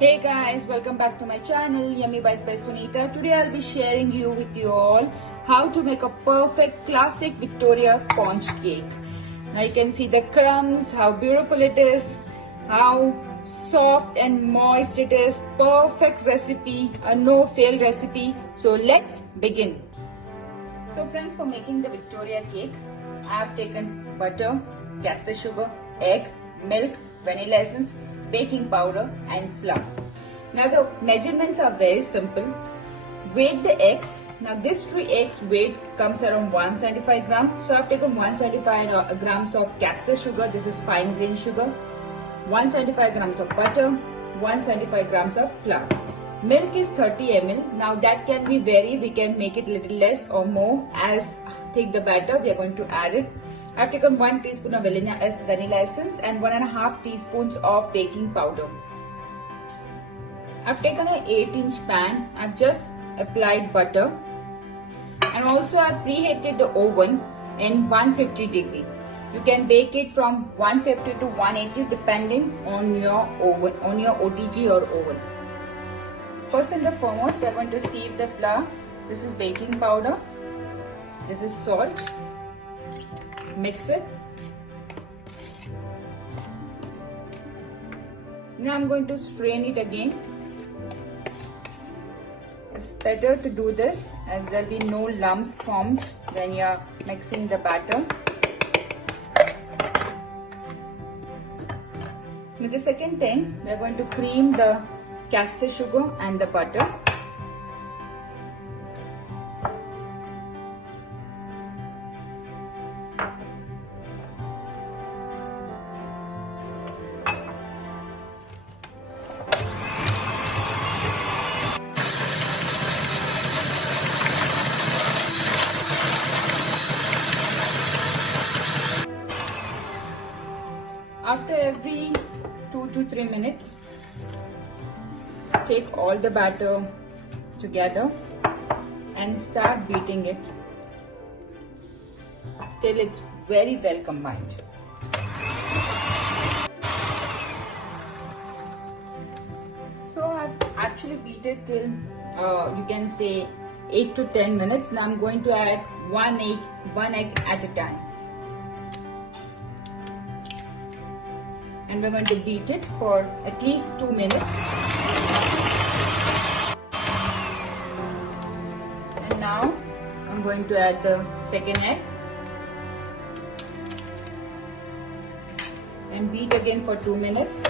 Hey guys, welcome back to my channel Yummy Bites by Sunita. Today I'll be sharing with you all how to make a perfect classic Victoria sponge cake. Now you can see the crumbs, how beautiful it is, how soft and moist it is. Perfect recipe, a no fail recipe. So let's begin. So friends, for making the Victoria cake, I have taken butter, castor sugar, egg, milk, vanilla essence, baking powder and flour. Now the measurements are very simple. Weight the eggs. Now this 3 eggs weight comes around 175 grams. So I have taken 175 grams of castor sugar. This is fine grain sugar. 175 grams of butter. 175 grams of flour. Milk is 30 ml. Now that can be vary. We can make it little less or more as thick the batter. We are going to add it. I have taken 1 teaspoon of vanilla essence and 1.5 teaspoons of baking powder. I've taken an 8-inch pan. I've just applied butter and also I've preheated the oven in 150 degree. You can bake it from 150 to 180 depending on your oven, on your OTG or oven. First and the foremost, we are going to sieve the flour. This is baking powder. This is salt. Mix it. Now I'm going to strain it again. It's better to do this as there will be no lumps formed when you are mixing the batter. Now the second thing, we are going to cream the castor sugar and the butter. After every 2 to 3 minutes, take all the batter together and start beating it till it's very well combined. So I've actually beat it till you can say 8 to 10 minutes. Now I'm going to add one egg at a time. And we're going to beat it for at least 2 minutes. And now I'm going to add the second egg and beat again for 2 minutes.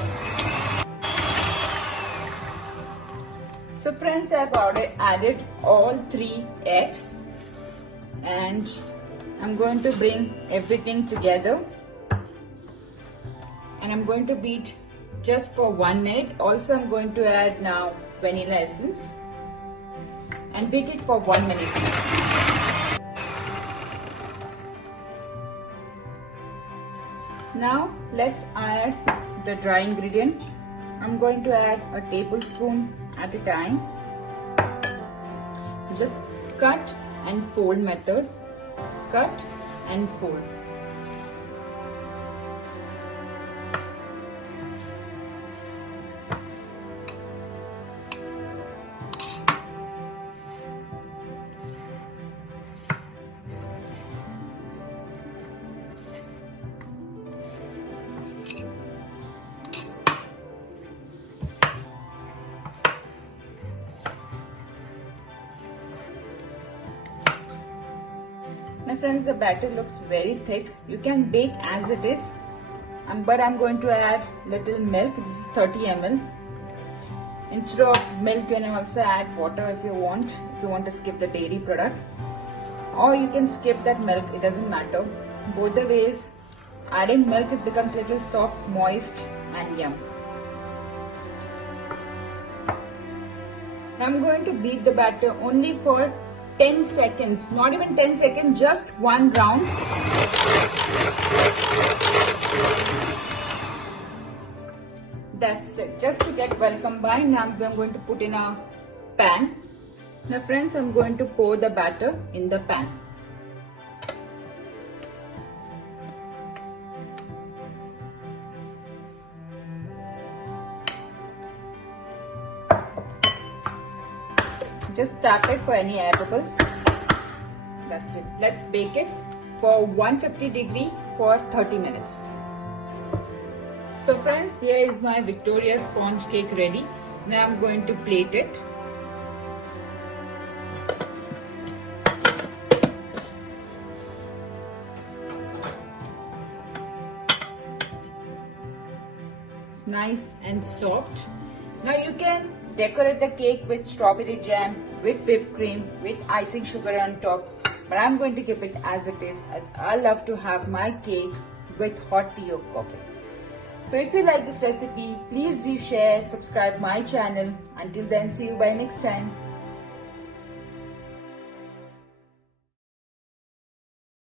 So friends, I've already added all 3 eggs and I'm going to bring everything together. And I'm going to beat just for 1 minute. Also, I'm going to add now vanilla essence and beat it for 1 minute. Now, let's add the dry ingredient. I'm going to add a tablespoon at a time. Just cut and fold method. Cut and fold. Now friends, the batter looks very thick. You can bake as it is, but I'm going to add little milk. This is 30 ml. Instead of milk, you can also add water if you want. If you want to skip the dairy product, or you can skip that milk. It doesn't matter. Both the ways, adding milk becomes a little soft, moist, and yum. Now I'm going to beat the batter only for 10 seconds, not even 10 seconds, just one round. That's it, just to get well combined. Now I'm going to put in a pan. Now friends, I'm going to pour the batter in the pan. Just tap it for any air bubbles. That's it. Let's bake it for 150 degree for 30 minutes. So friends, here is my Victoria sponge cake ready. Now I'm going to plate it. It's nice and soft. Now you can decorate the cake with strawberry jam, with whipped cream, with icing sugar on top. But I'm going to keep it as it is, as I love to have my cake with hot tea or coffee. So if you like this recipe, please do share, subscribe my channel. Until then, see you by next time.